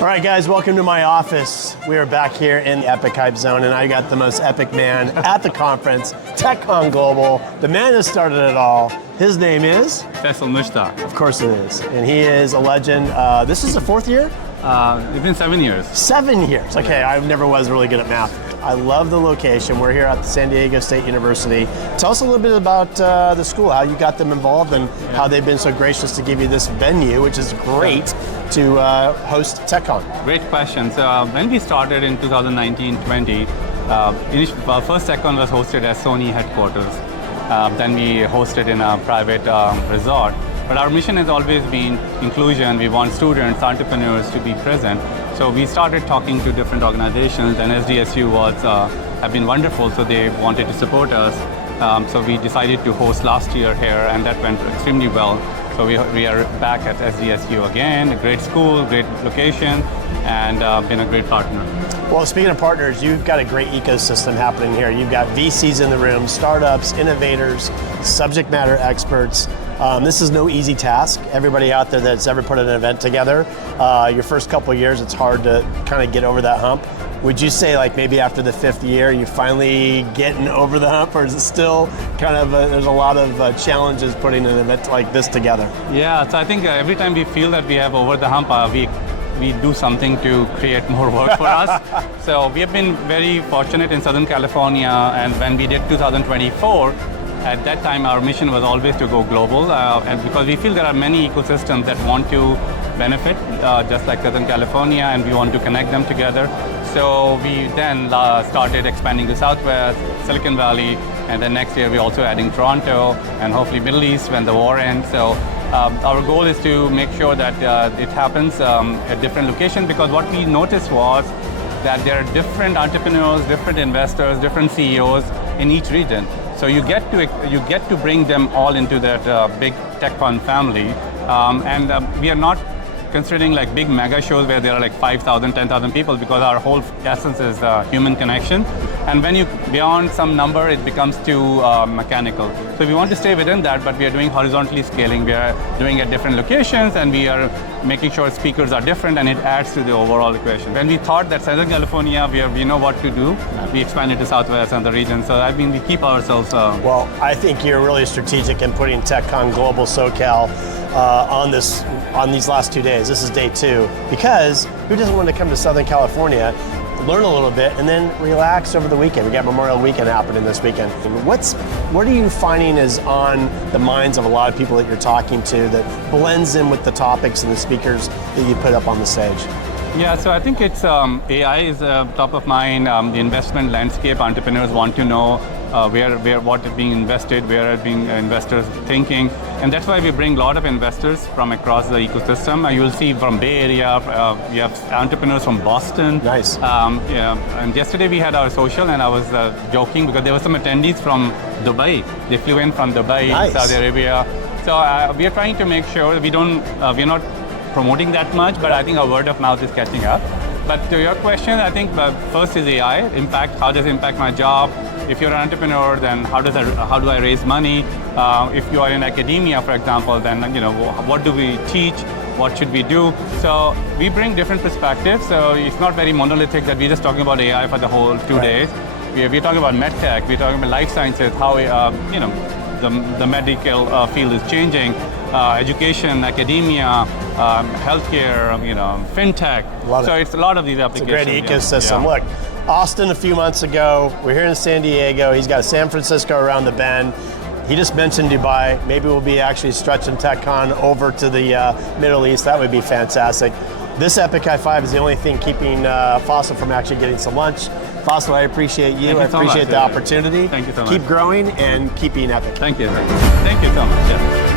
All right, guys, welcome to my office. We are back here in the Epic Hype Zone, and I got the most epic man at the conference, TechCon Global, the man that started it all. His name is? Faisal Mushtaq. Of course it is, and he is a legend. This is the fourth year? It's been 7 years. 7 years, okay, I never was really good at math. I love the location. We're here at the San Diego State University. Tell us a little bit about the school, how you got them involved, and how they've been so gracious to give you this venue, which is great, to host TechCon. Great question. So when we started in 2019-20, our first TechCon was hosted at Sony headquarters. Then we hosted in a private resort. But our mission has always been inclusion. We want students, entrepreneurs to be present. So we started talking to different organizations, and SDSU have been wonderful, so they wanted to support us. So we decided to host last year here, and that went extremely well. So we are back at SDSU again, a great school, great location, and been a great partner. Well, speaking of partners, you've got a great ecosystem happening here. You've got VCs in the room, startups, innovators, subject matter experts. This is no easy task. Everybody out there that's ever put an event together, your first couple of years, it's hard to kind of get over that hump. Would you say like maybe after the 5th year, you're finally getting over the hump, or is it still kind of, there's a lot of challenges putting an event like this together? Yeah, so I think every time we feel that we have over the hump, we do something to create more work for us. So we have been very fortunate in Southern California, and when we did 2024, at that time our mission was always to go global, and because we feel there are many ecosystems that want to benefit, just like Southern California, and we want to connect them together. So we then started expanding to Southwest, Silicon Valley, and then next year we're also adding Toronto, and hopefully Middle East when the war ends. So our goal is to make sure that it happens at different locations, because what we noticed was that there are different entrepreneurs, different investors, different CEOs in each region. So you get to bring them all into that big TechCon family, and we are not considering like big mega shows where there are like 5,000, 10,000 people, because our whole essence is human connection. And when you beyond some number, it becomes too mechanical. So we want to stay within that, but we are doing horizontally scaling. We are doing at different locations, and we are making sure speakers are different, and it adds to the overall equation. When we thought that Southern California, we know what to do, we expanded to Southwest and the region. So I mean, we keep ourselves. Well, I think you're really strategic in putting TechCon Global SoCal on these last 2 days. This is day 2, because who doesn't want to come to Southern California, learn a little bit, and then relax over the weekend? We got Memorial Weekend happening this weekend. What are you finding is on the minds of a lot of people that you're talking to that blends in with the topics and the speakers that you put up on the stage? Yeah, so I think it's AI is top of mind. The investment landscape, entrepreneurs want to know what is being invested, where are being investors thinking, and that's why we bring a lot of investors from across the ecosystem. You'll see from Bay Area, we have entrepreneurs from Boston. Nice. Yeah, and yesterday we had our social, and I was joking because there were some attendees from Dubai. They flew in from Dubai, nice. Saudi Arabia. So we are trying to make sure we're not promoting that much, but I think our word of mouth is catching up. But to your question, I think first is AI impact. How does it impact my job? If you're an entrepreneur, then how do I raise money? If you are in academia, for example, then what do we teach? What should we do? So we bring different perspectives. So it's not very monolithic that we're just talking about AI for the whole 2 days. We're talking about medtech. We're talking about life sciences. How the medical field is changing. Education, academia, healthcare, fintech. So it's a lot of these applications. It's a great ecosystem. Yeah. Look, Austin a few months ago, we're here in San Diego. He's got San Francisco around the bend. He just mentioned Dubai. Maybe we'll be actually stretching TechCon over to the Middle East. That would be fantastic. This Epic High Five is the only thing keeping Faisal from actually getting some lunch. Faisal, I appreciate you. I appreciate the opportunity. Thank you so much. Keep growing and keep being epic. Thank you. Thank you so much. Yeah.